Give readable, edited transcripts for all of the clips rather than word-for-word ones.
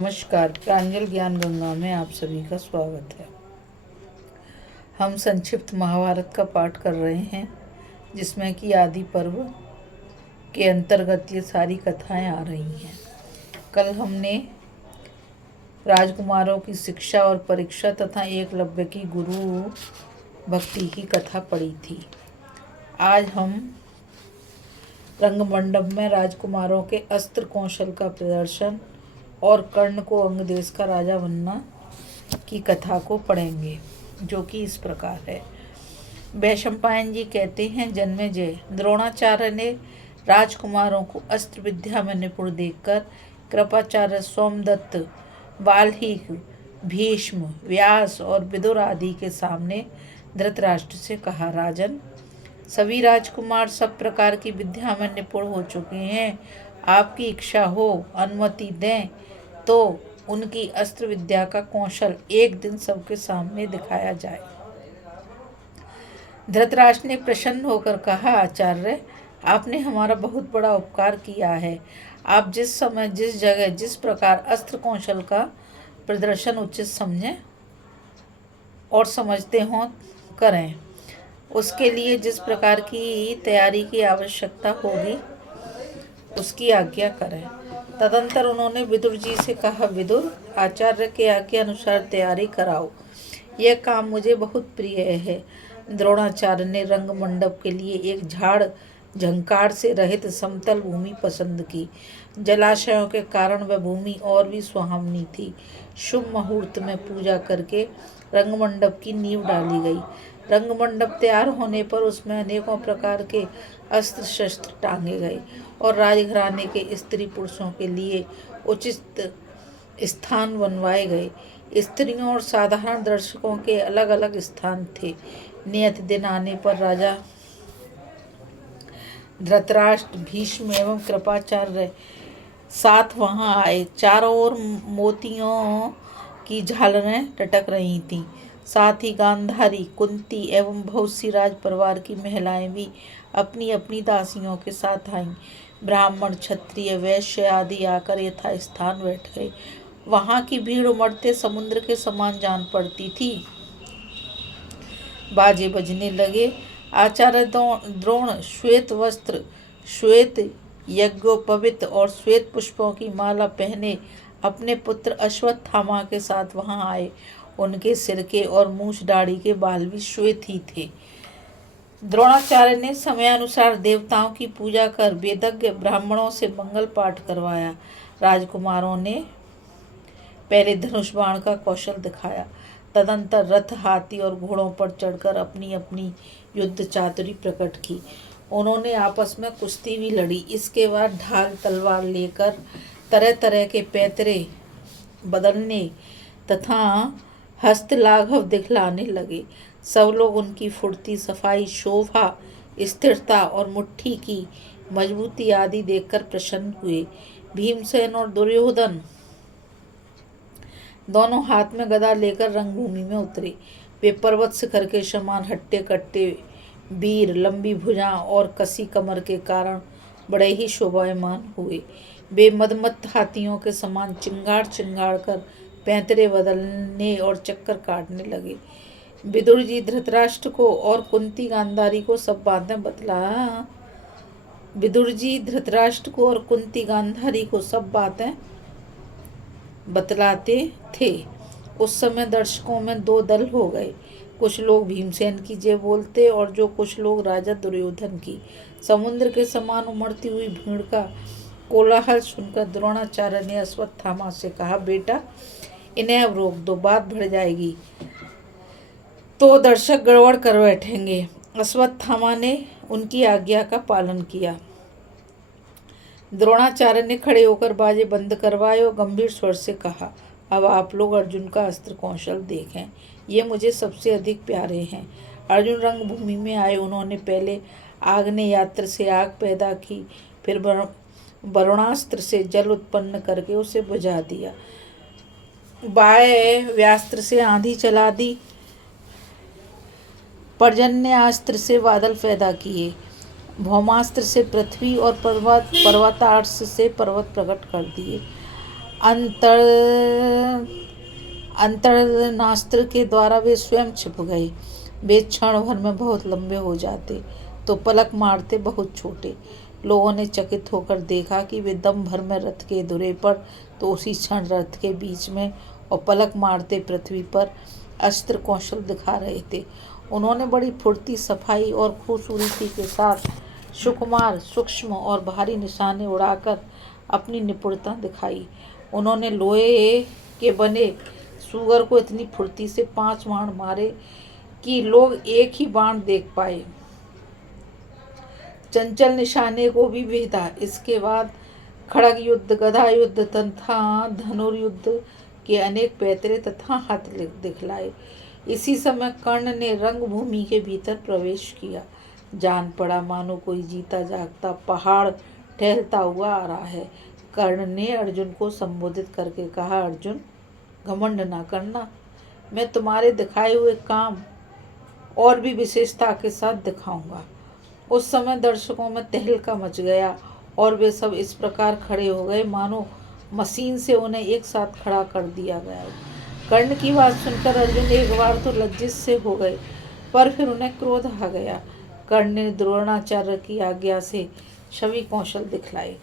नमस्कार। प्रांजल ज्ञान गंगा में आप सभी का स्वागत है। हम संक्षिप्त महाभारत का पाठ कर रहे हैं, जिसमें कि आदि पर्व के अंतर्गत ये सारी कथाएं आ रही हैं। कल हमने राजकुमारों की शिक्षा और परीक्षा तथा एकलव्य की गुरु भक्ति की कथा पढ़ी थी। आज हम रंगमंडप में राजकुमारों के अस्त्र कौशल का प्रदर्शन और कर्ण को अंगदेश का राजा बनना की कथा को पढ़ेंगे, जो कि इस प्रकार है। वैशंपायन जी कहते हैं, जन्मेजय, द्रोणाचार्य ने राजकुमारों को अस्त्र विद्या में निपुण देखकर कृपाचार्य, सोमदत्त, बाल्हीक, भीष्म, व्यास और विदुर आदि के सामने धृतराष्ट्र से कहा, राजन, सभी राजकुमार सब प्रकार की विद्या में निपुण हो चुके हैं। आपकी इच्छा हो, अनुमति दें तो उनकी अस्त्र विद्या का कौशल एक दिन सबके सामने दिखाया जाए। धृतराष्ट्र ने प्रसन्न होकर कहा, आचार्य, आपने हमारा बहुत बड़ा उपकार किया है। आप जिस समय, जिस जगह, जिस प्रकार अस्त्र कौशल का प्रदर्शन उचित समझें और समझते हों करें। उसके लिए जिस प्रकार की तैयारी की आवश्यकता होगी उसकी आज्ञा करें। तदंतर उन्होंने विदुर जी से कहा, विदुर, आचार्य के आज्ञा अनुसार तैयारी कराओ, यह काम मुझे बहुत प्रिय है। द्रोणाचार्य ने रंगमंडप के लिए एक झाड़ झंकार से रहित समतल भूमि पसंद की। जलाशयों के कारण वह भूमि और भी सुहावनी थी। शुभ मुहूर्त में पूजा करके रंगमंडप की नींव डाली गई। रंगमंडप तैयार होने पर उसमें अनेकों प्रकार के अस्त्र शस्त्र टांगे गए और राजघराने के स्त्री पुरुषों के लिए उचित स्थान बनवाए गए। स्त्रियों और साधारण दर्शकों के अलग अलग स्थान थे। नियत दिन आने पर राजा धृतराष्ट्र, भीष्म एवं कृपाचार्य साथ वहां आए। चारों ओर मोतियों की झालरें लटक रही थीं। साथ ही गांधारी, कुंती एवं बहुत सी राज परिवार की महिलाएं भी अपनी अपनी दासियों के साथ आईं। ब्राह्मण, क्षत्रिय, वैश्य आदि आकर यथा स्थान बैठ गए। वहां की भीड़ उमड़ते समुद्र के समान जान पड़ती थी। बाजे बजने लगे। आचार्य द्रोण श्वेत वस्त्र, श्वेत यज्ञोपवीत और श्वेत पुष्पों की माला पहने अपने पुत्र अश्वत्थामा के साथ वहां आए। उनके सिर के और मूछ दाढ़ी के बाल भी श्वेत ही थे। द्रोणाचार्य ने समयानुसार देवताओं की पूजा कर वेदज्ञ ब्राह्मणों से मंगल पाठ करवाया। राजकुमारों ने पहले धनुष बाण का कौशल दिखाया। तदंतर रथ, हाथी और घोड़ों पर चढ़कर अपनी अपनी युद्ध चातुरी प्रकट की। उन्होंने आपस में कुश्ती भी लड़ी। इसके बाद ढाल तलवार लेकर तरह तरह के पैतरे बदलने तथा हस्तलाघव दिखलाने लगे। सब लोग उनकी फुर्ती, सफाई, शोभा, स्थिरता और मुट्ठी की मजबूती आदि देखकर प्रसन्न हुए। भीमसेन और दुर्योधन दोनों हाथ में गदा लेकर रंगभूमि में उतरे। वे पर्वत शिखर के समान हट्टे कट्टे वीर, लंबी भुजाओं और कसी कमर के कारण बड़े ही शोभायमान हुए। वे मदमत्त हाथियों के समान चिंगाड़ चिंगाड़ कर पैंतरे बदलने और चक्कर काटने लगे। विदुर जी धृतराष्ट्र को और कुंती गांधारी को सब बातें बतलाते थे। उस समय दर्शकों में दो दल हो गए। कुछ लोग भीमसेन की जय बोलते और जो कुछ लोग राजा दुर्योधन की। समुद्र के समान उमड़ती हुई भीड़ का कोलाहल सुनकर द्रोणाचार्य ने अश्वत्थामा से कहा, बेटा, इन्हें अब रोक दो, बात बढ़ जाएगी तो दर्शक गड़बड़ कर बैठेंगे। अश्वत्थामा ने उनकी आज्ञा का पालन किया। द्रोणाचार्य ने खड़े होकर बाजे बंद करवाए और गंभीर स्वर से कहा, अब आप लोग अर्जुन का अस्त्र कौशल देखें। ये मुझे सबसे अधिक प्यारे हैं। अर्जुन रंगभूमि में आए। उन्होंने पहले आग्नेयास्त्र से आग पैदा की, फिर वरुणास्त्र से जल उत्पन्न करके उसे बुझा दिया, वायव्यास्त्र से आंधी चला दी, पर्जन्यास्त्र से बादल पैदा किए, भौमास्त्र से पृथ्वी और पर्वतास्त्र से पर्वत प्रकट कर दिए। अंतर अंतरनास्त्र के द्वारा वे स्वयं छिप गए। वे क्षण भर में बहुत लंबे हो जाते तो पलक मारते बहुत छोटे। लोगों ने चकित होकर देखा कि वे दम भर में रथ के धुरे पर तो उसी क्षण रथ के बीच में और पलक मारते पृथ्वी पर अस्त्र कौशल दिखा रहे थे। उन्होंने बड़ी फुर्ती, सफाई और खूबसूरती के साथ सुकुमार, सूक्ष्म और भारी निशाने उड़ाकर अपनी निपुणता दिखाई। उन्होंने लोहे के बने सूगर को इतनी फुर्ती से 5 बाण मारे कि लोग एक ही बाण देख पाए। चंचल निशाने को भी भेदा। इसके बाद खड़ग युद्ध, गदा युद्ध तथा धनुर्युद्ध के अनेक पैतरे तथा हाथ दिखलाए। इसी समय कर्ण ने रंगभूमि के भीतर प्रवेश किया। जान पड़ा मानो कोई जीता जागता पहाड़ टहलता हुआ आ रहा है। कर्ण ने अर्जुन को संबोधित करके कहा, अर्जुन, घमंड ना करना, मैं तुम्हारे दिखाए हुए काम और भी विशेषता के साथ दिखाऊंगा। उस समय दर्शकों में तहलका मच गया और वे सब इस प्रकार खड़े हो गए मानो मशीन से उन्हें एक साथ खड़ा कर दिया गया। कर्ण की बात सुनकर अर्जुन एक बार तो लज्जित से हो गए, पर फिर उन्हें क्रोध आ गया। कर्ण ने द्रोणाचार्य की आज्ञा से सभी कौशल दिखलाए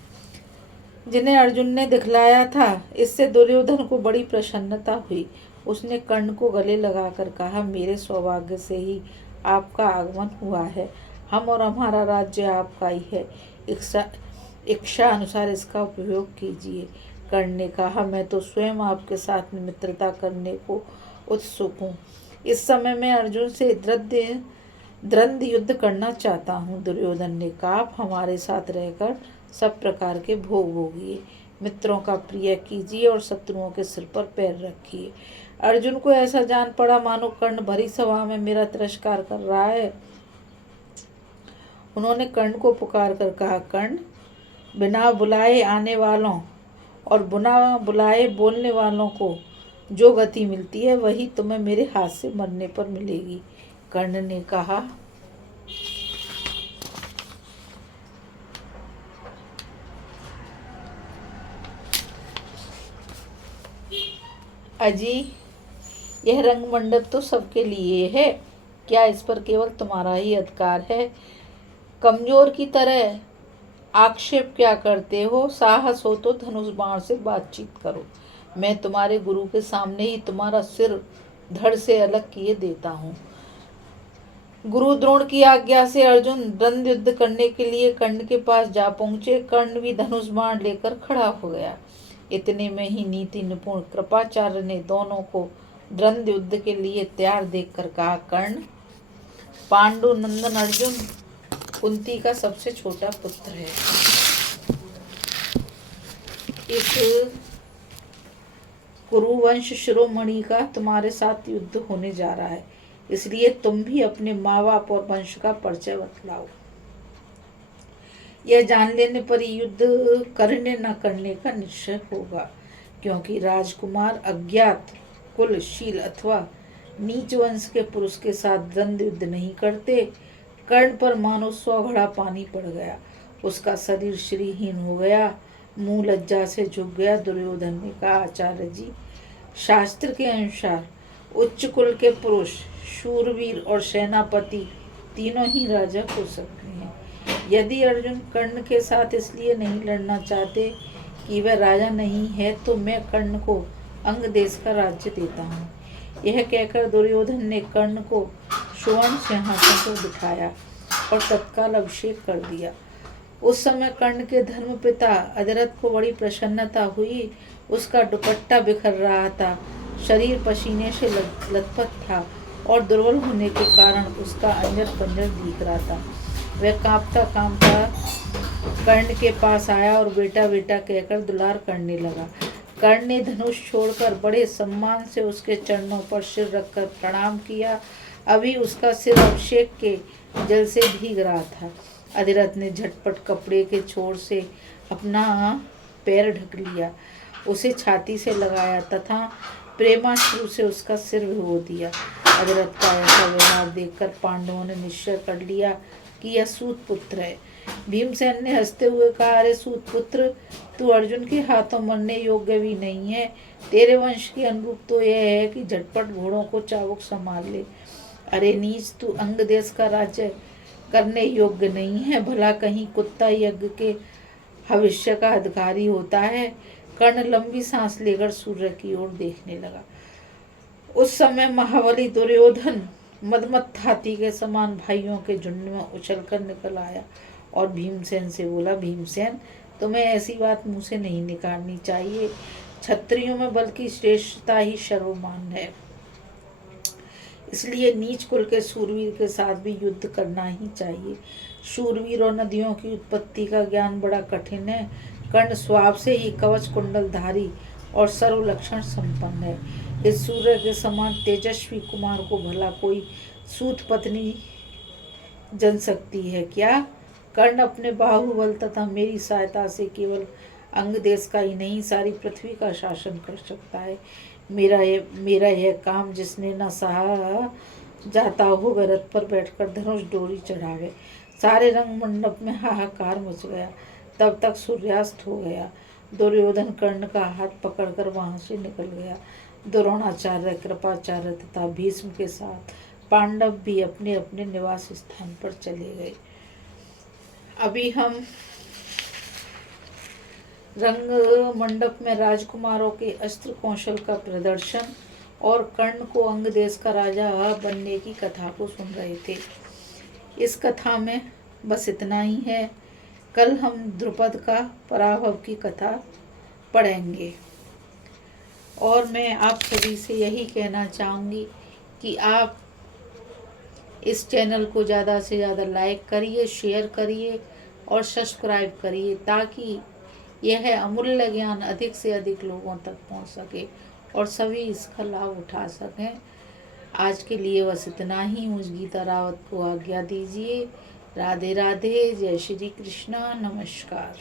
जिन्हें अर्जुन ने दिखलाया था। इससे दुर्योधन को बड़ी प्रसन्नता हुई। उसने कर्ण को गले लगाकर कहा, मेरे सौभाग्य से ही आपका आगमन हुआ है। हम और हमारा राज्य आपका ही है। इच्छा अनुसार इसका उपयोग कीजिए। कर्ण ने कहा, मैं तो स्वयं आपके साथ मित्रता करने को उत्सुक हूँ। इस समय मैं अर्जुन से द्वंद्व युद्ध करना चाहता हूँ। दुर्योधन ने कहा, आप हमारे साथ रहकर सब प्रकार के भोग भोगिए, मित्रों का प्रिय कीजिए और शत्रुओं के सिर पर पैर रखिए। अर्जुन को ऐसा जान पड़ा मानो कर्ण भरी सभा में मेरा तिरस्कार कर रहा है। उन्होंने कर्ण को पुकार कर कहा, कर्ण, बिना बुलाए आने वालों और बिना बुलाए बोलने वालों को जो गति मिलती है वही तुम्हें मेरे हाथ से मरने पर मिलेगी। कर्ण ने कहा, अजी, यह रंगमंडप तो सबके लिए है, क्या इस पर केवल तुम्हारा ही अधिकार है? कमजोर की तरह आक्षेप क्या करते हो? साहस हो तो धनुष बाण से बातचीत करो। मैं तुम्हारे गुरु के सामने ही तुम्हारा सिर धड़ से अलग किए देता हूँ। गुरु द्रोण की आज्ञा से अर्जुन द्वंद्व युद्ध करने के लिए कर्ण के पास जा पहुंचे। कर्ण भी धनुष बाण लेकर खड़ा हो गया। इतने में ही नीति निपुण कृपाचार्य ने दोनों को द्वंद्व युद्ध के लिए तैयार देखकर कहा, कर्ण, पांडु नंदन अर्जुन कुंती का सबसे छोटा पुत्र है। इस कुरुवंश शिरोमणि का तुम्हारे साथ युद्ध होने जा रहा है, इसलिए तुम भी अपने माँ बाप और वंश का परिचय बतलाओ। यह जान लेने पर युद्ध करने न करने का निश्चय होगा, क्योंकि राजकुमार अज्ञात कुलशील अथवा नीच वंश के पुरुष के साथ द्वंद्व युद्ध नहीं करते। कर्ण पर मानो 100 घड़ा पानी पड़ गया। उसका शरीर श्रीहीन हो गया, मुंह लज्जा से झुक गया। दुर्योधन ने कहा, आचार्य जी, शास्त्र के अनुसार उच्च कुल के पुरुष, शूरवीर और सेनापति तीनों ही राजा हो सकते हैं। यदि अर्जुन कर्ण के साथ इसलिए नहीं लड़ना चाहते कि वह राजा नहीं है, तो मैं कर्ण को अंग देश का राज्य देता हूँ। यह कहकर दुर्योधन ने कर्ण को सुवर्ण सिंहासन पर बिठाया और तत्काल अभिषेक कर दिया। उस समय कर्ण के धर्मपिता अधिरथ को बड़ी प्रसन्नता हुई। उसका दुपट्टा बिखर रहा था, शरीर पसीने से लथपथ था और दुर्बल होने के कारण उसका अंजर पंजर दिख रहा था। वह कांपता कांपता कर्ण के पास आया और बेटा बेटा कहकर दुलार करने लगा। कर्ण ने धनुष छोड़कर बड़े सम्मान से उसके चरणों पर सिर रखकर प्रणाम किया। अभी उसका सिर अभिषेक के जल से भीग रहा था। अधिरथ ने झटपट कपड़े के छोर से अपना पैर ढक लिया, उसे छाती से लगाया तथा प्रेमाश्रु से उसका सिर भिगो दिया। अधिरथ का ऐसा व्यवहार देखकर पांडवों ने निश्चय कर लिया कि यह सूत पुत्र है। भीमसेन ने हंसते हुए कहा, अरे सूत पुत्र, तू अर्जुन के हाथों मरने योग्य भी नहीं है। तेरे वंश की अनुरूप तो यह है कि झटपट घोड़ों को चाबुक संभाल ले। अरे नीच, तू अंग देश का राज्य करने योग्य नहीं है। भला कहीं कुत्ता यज्ञ के भविष्य का अधिकारी होता है। कर्ण लंबी सांस लेकर सूर्य की ओर देखने लगा। उस समय महाबली दुर्योधन मदमत्त हाथी के समान भाइयों के झुंड में उछलकर निकल आया और भीमसेन से बोला, भीमसेन, तुम्हें ऐसी बात मुंह से नहीं निकालनी चाहिए। क्षत्रियों में बल की श्रेष्ठता ही सर्वमान्य है, इसलिए नीच कुल के शूरवीर के साथ भी युद्ध करना ही चाहिए। शूरवीर और नदियों की उत्पत्ति का ज्ञान बड़ा कठिन है। कर्ण स्वभाव से ही कवच कुंडलधारी और सर्वलक्षण संपन्न है। इस सूर्य के समान तेजस्वी कुमार को भला कोई सूत पत्नी जन सकती है क्या? कर्ण अपने बाहुबल तथा मेरी सहायता से केवल अंग देश का ही नहीं, सारी पृथ्वी का शासन कर सकता है। मेरा यह काम जिसने न सहा जाता हो, वह रथ पर बैठकर धनुष डोरी चढ़ावे। सारे रंग मंडप में हाहाकार मच गया। तब तक सूर्यास्त हो गया। दुर्योधन कर्ण का हाथ पकड़कर वहां से निकल गया। द्रोणाचार्य, कृपाचार्य तथा भीष्म के साथ पांडव भी अपने अपने निवास स्थान पर चले गए। अभी हम रंग मंडप में राजकुमारों के अस्त्र कौशल का प्रदर्शन और कर्ण को अंग देश का राजा बनने की कथा को सुन रहे थे। इस कथा में बस इतना ही है। कल हम द्रुपद का पराभव की कथा पढ़ेंगे। और मैं आप सभी से यही कहना चाहूँगी कि आप इस चैनल को ज़्यादा से ज़्यादा लाइक करिए, शेयर करिए और सब्सक्राइब करिए, ताकि यह अमूल्य ज्ञान अधिक से अधिक लोगों तक पहुंच सके और सभी इसका लाभ उठा सकें। आज के लिए बस इतना ही। मुझ गीता रावत को आज्ञा दीजिए। राधे राधे। जय श्री कृष्ण। नमस्कार।